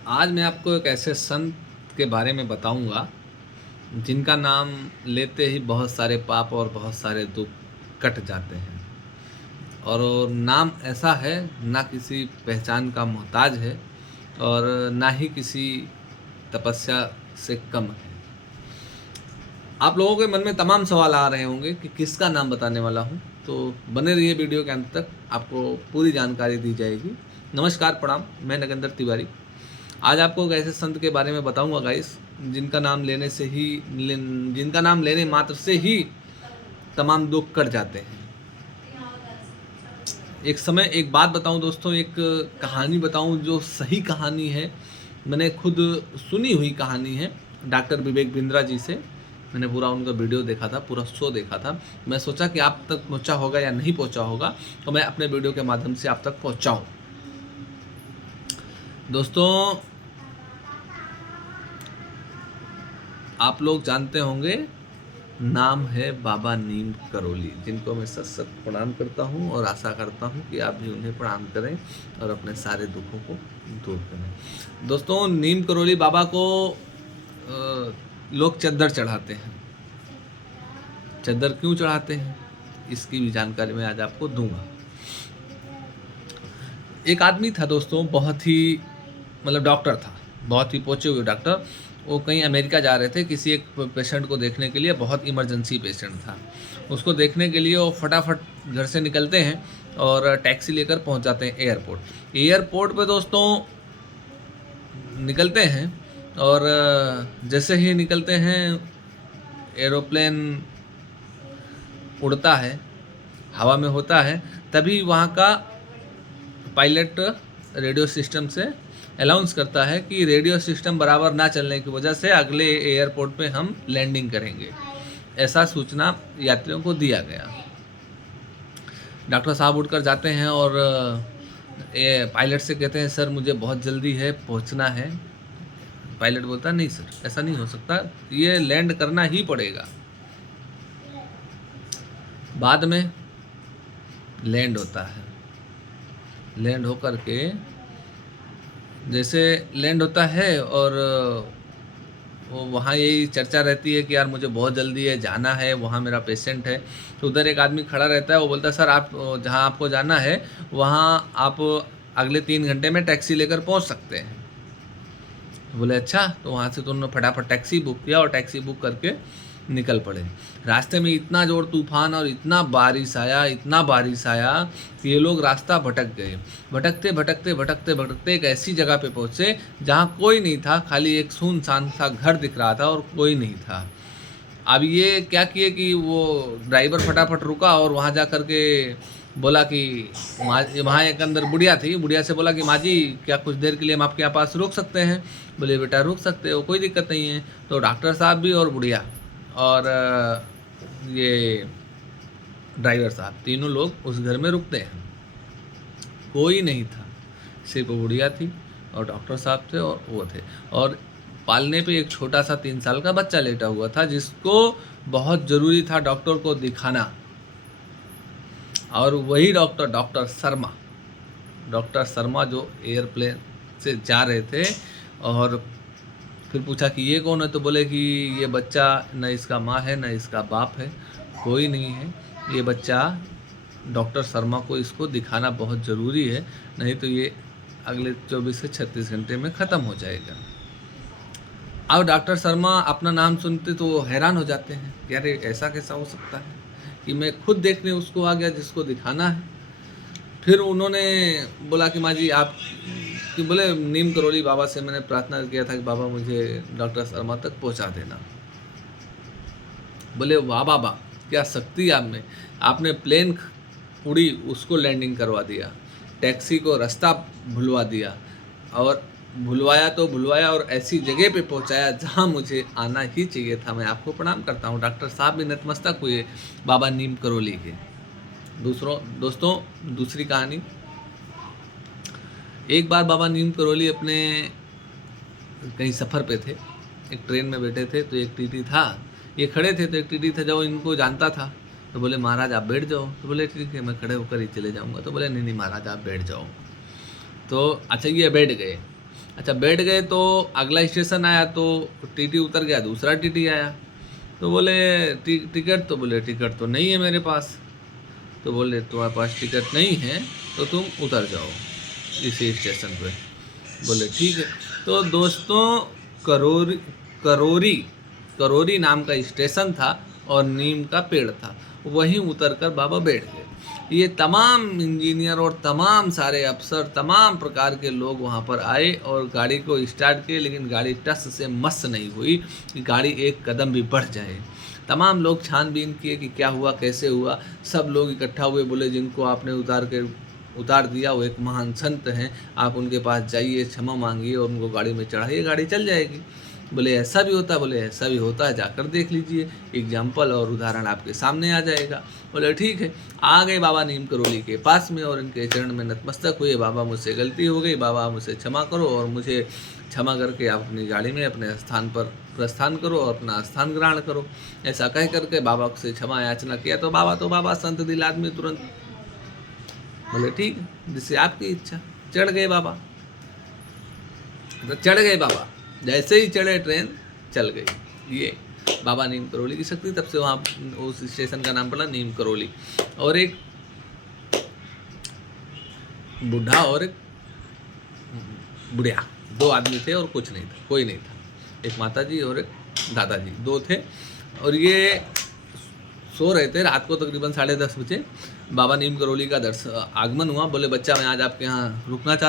आज मैं आपको एक ऐसे संत के बारे में बताऊंगा जिनका नाम लेते ही बहुत सारे पाप और बहुत सारे दुख कट जाते हैं। और वो नाम ऐसा है, ना किसी पहचान का मोहताज है और ना ही किसी तपस्या से कम है। आप लोगों के मन में तमाम सवाल आ रहे होंगे कि किसका नाम बताने वाला हूँ, तो बने रहिए वीडियो के अंत तक, आपको पूरी जानकारी दी जाएगी। नमस्कार, प्रणाम, मैं नगेंद्र तिवारी। आज आपको एक ऐसे संत के बारे में बताऊंगा गाइस, जिनका नाम जिनका नाम लेने मात्र से ही तमाम दुख कट जाते हैं। एक बात बताऊं दोस्तों, एक कहानी बताऊं जो सही कहानी है, मैंने खुद सुनी हुई कहानी है डॉक्टर विवेक बिंद्रा जी से। मैंने पूरा उनका वीडियो देखा था, पूरा शो देखा था। मैं सोचा कि आप तक पहुंचा होगा या नहीं पहुंचा होगा, तो मैं अपने वीडियो के माध्यम से आप तक पहुंचाऊं। दोस्तों, आप लोग जानते होंगे, नाम है बाबा नीम करोली, जिनको मैं सत सत प्रणाम करता हूं और आशा करता हूं कि आप भी उन्हें प्रणाम करें और अपने सारे दुखों को दूर करें। दोस्तों, नीम करोली बाबा को लोग चद्दर चढ़ाते हैं। चद्दर क्यों चढ़ाते हैं, इसकी भी जानकारी मैं आज आपको दूंगा। एक आदमी था दोस्तों, बहुत ही डॉक्टर था, बहुत ही पहुंचे हुए डॉक्टर। वो कहीं अमेरिका जा रहे थे किसी एक पेशेंट को देखने के लिए, बहुत इमरजेंसी पेशेंट था। उसको देखने के लिए वो फटाफट घर से निकलते हैं और टैक्सी लेकर पहुंच जाते हैं एयरपोर्ट। एयरपोर्ट पे दोस्तों निकलते हैं और जैसे ही निकलते हैं, एरोप्लेन उड़ता है, हवा में होता है, तभी वहाँ का पायलट रेडियो सिस्टम से अनाउंस करता है कि रेडियो सिस्टम बराबर ना चलने की वजह से अगले एयरपोर्ट पे हम लैंडिंग करेंगे। ऐसा सूचना यात्रियों को दिया गया। डॉक्टर साहब उठकर जाते हैं और पायलट से कहते हैं, सर मुझे बहुत जल्दी है, पहुंचना है। पायलट बोलता, नहीं सर, ऐसा नहीं हो सकता, ये लैंड करना ही पड़ेगा। बाद में लैंड होता है। लैंड होकर के जैसे लैंड होता है और वो वहाँ यही चर्चा रहती है कि यार मुझे बहुत जल्दी है, जाना है, वहाँ मेरा पेशेंट है। तो उधर एक आदमी खड़ा रहता है, वो बोलता है, सर आप जहाँ आपको जाना है वहाँ आप अगले 3 घंटे में टैक्सी लेकर पहुँच सकते हैं। बोले अच्छा। तो वहाँ से तो उन्होंने फटाफट टैक्सी बुक किया और टैक्सी बुक करके निकल पड़े। रास्ते में इतना जोर तूफान और इतना बारिश आया कि ये लोग रास्ता भटक गए। भटकते भटकते भटकते भटकते एक ऐसी जगह पे पहुँचे जहाँ कोई नहीं था, खाली एक सुनसान सा घर दिख रहा था और कोई नहीं था। अब ये क्या किए कि वो ड्राइवर फटाफट रुका और वहाँ जा कर के बोला कि वहाँ एक अंदर बुढ़िया थी, बुढ़िया से बोला कि माँ जी, क्या कुछ देर के लिए हम आपके यहाँ पास रुक सकते हैं? बोले बेटा रुक सकते हो, कोई दिक्कत नहीं है। तो डॉक्टर साहब भी और बुढ़िया और ये ड्राइवर साहब, तीनों लोग उस घर में रुकते हैं। कोई नहीं था, सिर्फ बुढ़िया थी और डॉक्टर साहब थे और वो थे। और पालने पे एक छोटा सा 3 साल का बच्चा लेटा हुआ था, जिसको बहुत ज़रूरी था डॉक्टर को दिखाना। और वही डॉक्टर शर्मा जो एयरप्लेन से जा रहे थे। और फिर पूछा कि ये कौन है? तो बोले कि ये बच्चा न इसका माँ है न इसका बाप है, कोई नहीं है। ये बच्चा डॉक्टर शर्मा को इसको दिखाना बहुत ज़रूरी है, नहीं तो ये अगले 24 से 36 घंटे में ख़त्म हो जाएगा। अब डॉक्टर शर्मा अपना नाम सुनते तो हैरान हो जाते हैं कि अरे ऐसा कैसा हो सकता है कि मैं खुद देखने उसको आ गया जिसको दिखाना है। फिर उन्होंने बोला कि माँ जी आप, कि बोले नीम करोली बाबा से मैंने प्रार्थना किया था कि बाबा मुझे डॉक्टर शर्मा तक पहुँचा देना। बोले वाह बाबा, क्या शक्ति आप में, आपने प्लेन उड़ी उसको लैंडिंग करवा दिया, टैक्सी को रास्ता भुलवा दिया, और भुलवाया तो भुलवाया और ऐसी जगह पे पहुंचाया जहां मुझे आना ही चाहिए था। मैं आपको प्रणाम करता हूं। डॉक्टर साहब भी नतमस्तक हुए बाबा नीम करोली के। दोस्तों, दूसरी कहानी। एक बार बाबा नीम करोली अपने कहीं सफ़र पे थे, एक ट्रेन में बैठे थे, तो एक टीटी था, ये खड़े थे, तो एक टीटी था जो इनको जानता था। तो बोले महाराज आप बैठ जाओ। तो बोले ठीक है, मैं खड़े होकर ही चले जाऊंगा। तो बोले नहीं नहीं महाराज आप बैठ जाओ। तो अच्छा, ये बैठ गए। अच्छा बैठ गए तो अगला स्टेशन आया तो टीटी उतर गया, दूसरा टीटी आया तो बोले टिकट, तो बोले टिकट तो नहीं है मेरे पास। तो बोले तुम्हारे पास टिकट नहीं है तो तुम उतर जाओ इसी स्टेशन पे। बोले ठीक है। तो दोस्तों करोरी करोरी करोरी नाम का स्टेशन था और नीम का पेड़ था, वहीं उतर कर बाबा बैठ गए। ये तमाम इंजीनियर और तमाम सारे अफसर, तमाम प्रकार के लोग वहाँ पर आए और गाड़ी को स्टार्ट किए, लेकिन गाड़ी टस से मस नहीं हुई कि गाड़ी एक कदम भी बढ़ जाए। तमाम लोग छानबीन किए कि क्या हुआ, कैसे हुआ। सब लोग इकट्ठा हुए, बोले जिनको आपने उतार दिया वो एक महान संत हैं, आप उनके पास जाइए, क्षमा मांगिए और उनको गाड़ी में चढ़ाइए, गाड़ी चल जाएगी। बोले ऐसा भी होता है? बोले ऐसा भी होता है, जाकर देख लीजिए, एग्जाम्पल और उदाहरण आपके सामने आ जाएगा। बोले ठीक है। आ गए बाबा नीम करोली के पास में और इनके चरण में नतमस्तक हुए। बाबा मुझसे गलती हो गई, बाबा मुझसे क्षमा करो और मुझे क्षमा करके आप अपनी गाड़ी में अपने स्थान पर प्रस्थान करो और अपना स्थान ग्रहण करो। ऐसा कह करके बाबा से क्षमा याचना किया तो बाबा संत दिल आदमी तुरंत बोले ठीक है, जिससे आपकी इच्छा। चढ़ गए बाबा, तो चढ़ गए बाबा, जैसे ही चढ़े ट्रेन चल गई। ये बाबा नीम करोली की शक्ति। तब से वहाँ उस स्टेशन का नाम पड़ा नीम करोली। और एक बूढ़ा और एक बुढ़िया, दो आदमी थे और कुछ नहीं था, कोई नहीं था। एक माता जी और एक दादाजी, दो थे। और ये सो रहे थे रात को तकरीबन 10:30 बजे। बाबा नीम करोली का आगमन हुआ। बोले बच्चा मैं आज आपके यहाँ रुकना चाहता